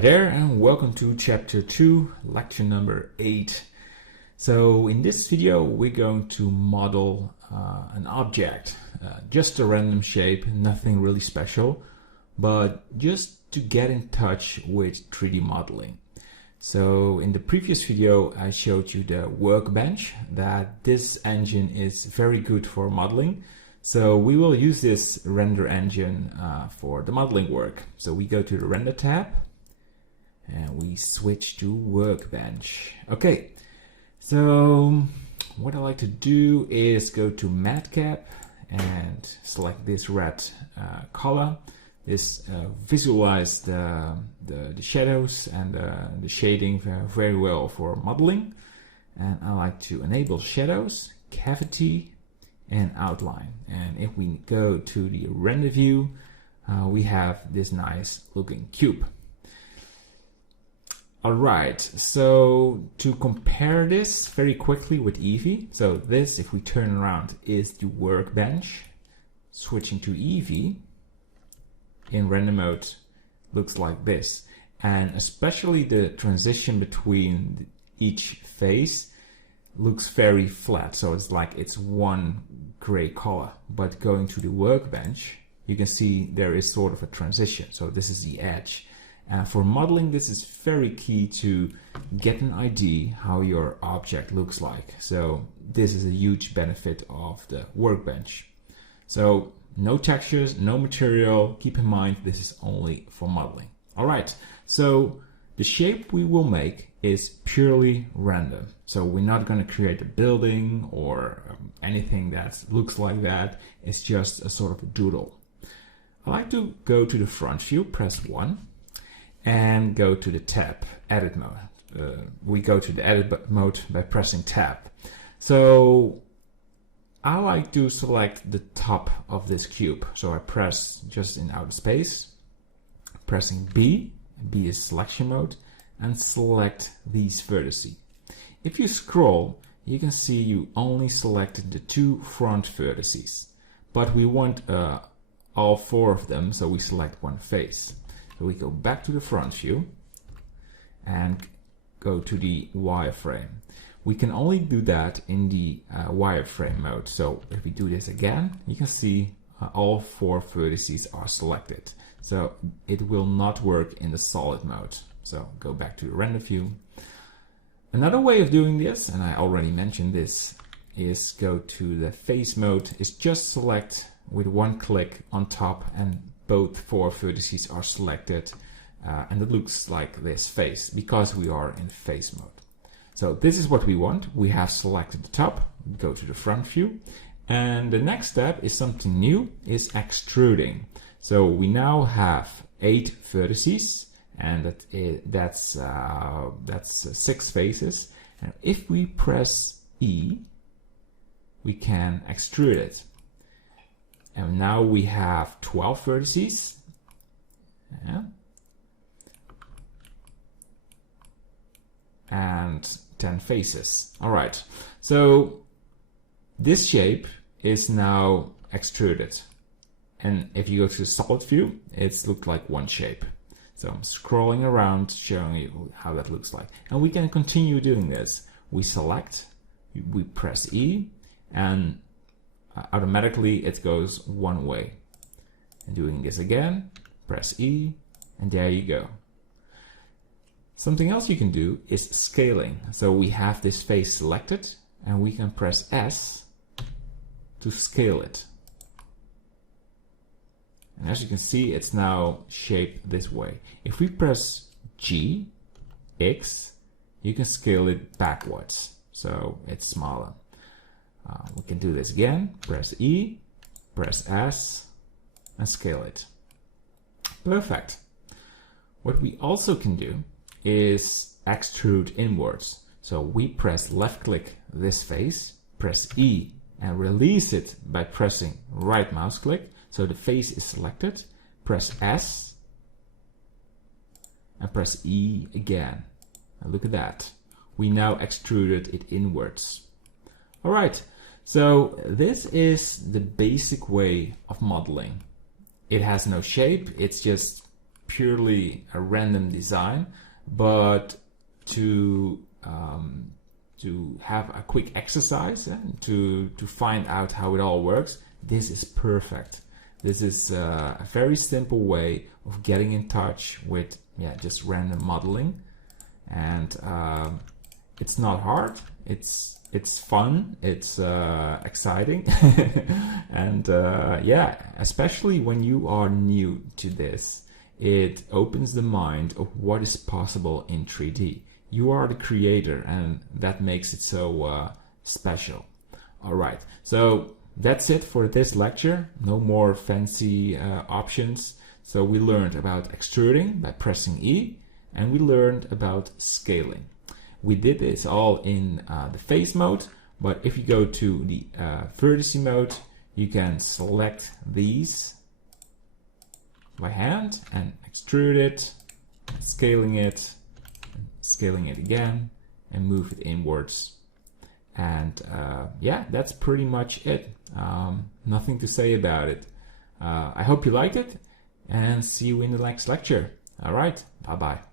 Hi there, and welcome to chapter 2, lecture number 8. So in this video we're going to model an object, just a random shape, nothing really special, but just to get in touch with 3D modeling. So in the previous video I showed you the workbench, that this engine is very good for modeling. So we will use this render engine for the modeling work. So we go to the render tab and we switch to workbench. Okay, so what I like to do is go to matcap and select this red color. This visualize the shadows and the shading very well for modeling. And I like to enable shadows, cavity, and outline. And if we go to the render view, we have this nice looking cube. Alright, so to compare this very quickly with Eevee, so this, if we turn around, is the workbench. Switching to Eevee in render mode looks like this, and especially the transition between each face looks very flat, so it's like it's one gray color. But going to the workbench, you can see there is sort of a transition, so this is the edge. For modeling, this is very key to get an idea how your object looks like. So this is a huge benefit of the workbench. So no textures, no material. Keep in mind, this is only for modeling. All right, so the shape we will make is purely random. So we're not going to create a building or anything that looks like that. It's just a sort of a doodle. I like to go to the front view, press 1. And go to the tab, edit mode. We go to the edit mode by pressing tab. So I like to select the top of this cube. So I press just in outer space, pressing B. B is selection mode, and select these vertices. If you scroll, you can see you only selected the 2 front vertices, but we want all 4 of them, so we select one face. So we go back to the front view and go to the wireframe. We can only do that in the wireframe mode. So if we do this again, you can see all 4 vertices are selected. So it will not work in the solid mode. So go back to the render view. Another way of doing this, and I already mentioned this, is go to the face mode. Is just select with one click on top, and both 4 vertices are selected, and it looks like this face because we are in face mode. So this is what we want. We have selected the top, go to the front view, and the next step is something new, is extruding. So we now have 8 vertices, and that's 6 faces. And if we press E, we can extrude it. And now we have 12 vertices. Yeah. And 10 faces. All right. So this shape is now extruded. And if you go to the solid view, it's looked like one shape. So I'm scrolling around showing you how that looks like. And we can continue doing this. We select, we press E, and automatically it goes one way. And doing this again, press E, and there you go. Something else you can do is scaling. So we have this face selected, and we can press S to scale it. And as you can see, it's now shaped this way. If we press G, X, you can scale it backwards, so it's smaller. We can do this again, press E, press S, and scale it. Perfect. What we also can do is extrude inwards. So we press left click this face, press E, and release it by pressing right mouse click. So the face is selected, press S, and press E again. And look at that. We now extruded it inwards. All right. So this is the basic way of modeling. It has no shape, it's just purely a random design, but to have a quick exercise and to find out how it all works, this is perfect. This is a very simple way of getting in touch with just random modeling, and it's not hard. It's fun. It's exciting, and especially when you are new to this, it opens the mind of what is possible in 3D. You are the creator, and that makes it so special. All right, so that's it for this lecture. No more fancy options. So we learned about extruding by pressing E, and we learned about scaling. We did this all in the face mode, but if you go to the vertice mode, you can select these by hand and extrude it, scaling it again, and move it inwards. And that's pretty much it. Nothing to say about it. I hope you liked it, and see you in the next lecture. All right, bye-bye.